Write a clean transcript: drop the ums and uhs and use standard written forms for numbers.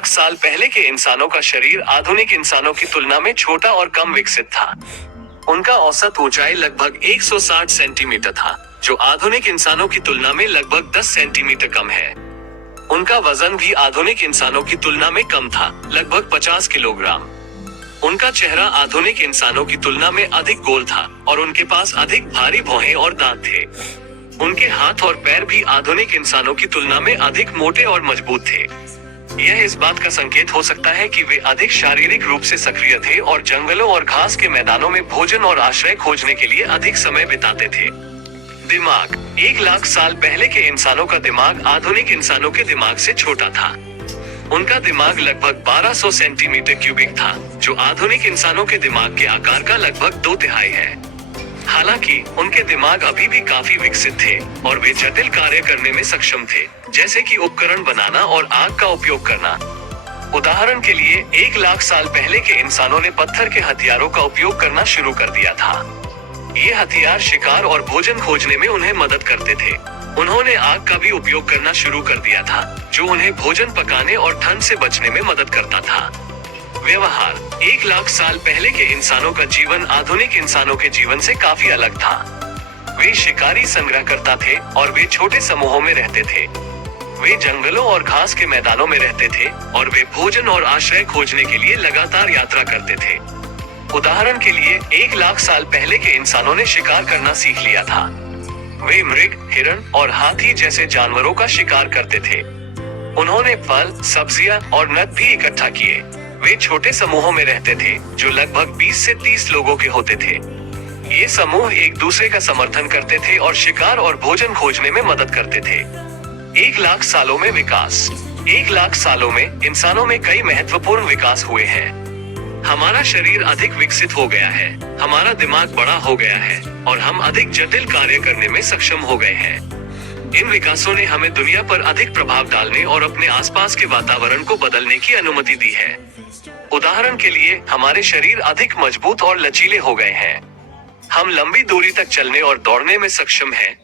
लाख साल पहले के इंसानों का शरीर आधुनिक इंसानों की तुलना में छोटा और कम विकसित था। उनका औसत ऊंचाई लगभग 160 सेंटीमीटर था, जो आधुनिक इंसानों की तुलना में लगभग 10 सेंटीमीटर कम है। उनका वजन भी आधुनिक इंसानों की तुलना में कम था, लगभग 50 किलोग्राम। उनका चेहरा आधुनिक इंसानों की तुलना में अधिक गोल था और उनके पास अधिक भारी भौहें और दांत थे। उनके हाथ और पैर भी आधुनिक इंसानों की तुलना में अधिक मोटे और मजबूत थे। यह इस बात का संकेत हो सकता है कि वे अधिक शारीरिक रूप से सक्रिय थे और जंगलों और घास के मैदानों में भोजन और आश्रय खोजने के लिए अधिक समय बिताते थे। दिमाग। 1 लाख साल पहले के इंसानों का दिमाग आधुनिक इंसानों के दिमाग से छोटा था। उनका दिमाग लगभग 1200 सेंटीमीटर क्यूबिक था, जो आधुनिक इंसानों के दिमाग के आकार का लगभग 2/3 है। हालांकि उनके दिमाग अभी भी काफी विकसित थे और वे जटिल कार्य करने में सक्षम थे, जैसे कि उपकरण बनाना और आग का उपयोग करना। उदाहरण के लिए 1 लाख साल पहले के इंसानों ने पत्थर के हथियारों का उपयोग करना शुरू कर दिया था। ये हथियार शिकार और भोजन खोजने में उन्हें मदद करते थे। उन्होंने आग का भी उपयोग करना शुरू कर दिया था, जो उन्हें भोजन पकाने और ठंड से बचने में मदद करता था। व्यवहार। 1 लाख साल पहले के इंसानों का जीवन आधुनिक इंसानों के जीवन से काफी अलग था। वे शिकारी संग्रहकर्ता थे और वे छोटे समूहों में रहते थे। वे जंगलों और घास के मैदानों में रहते थे और वे भोजन और आश्रय खोजने के लिए लगातार यात्रा करते थे। उदाहरण के लिए 1 लाख साल पहले के इंसानों ने शिकार करना सीख लिया था। वे मृग, हिरण और हाथी जैसे जानवरों का शिकार करते थे। उन्होंने फल, सब्जियां और नट भी इकट्ठा किए। वे छोटे समूहों में रहते थे, जो लगभग 20 से 30 लोगों के होते थे। ये समूह एक दूसरे का समर्थन करते थे और शिकार और भोजन खोजने में मदद करते थे। 1 लाख सालों में विकास। 1 लाख सालों में इंसानों में कई महत्वपूर्ण विकास हुए हैं। हमारा शरीर अधिक विकसित हो गया है, हमारा दिमाग बड़ा हो गया है और हम अधिक जटिल कार्य करने में सक्षम हो गए हैं। इन विकासों ने हमें दुनिया पर अधिक प्रभाव डालने और अपने आसपास के वातावरण को बदलने की अनुमति दी है। उदाहरण के लिए, हमारे शरीर अधिक मजबूत और लचीले हो गए हैं। हम लंबी दूरी तक चलने और दौड़ने में सक्षम हैं,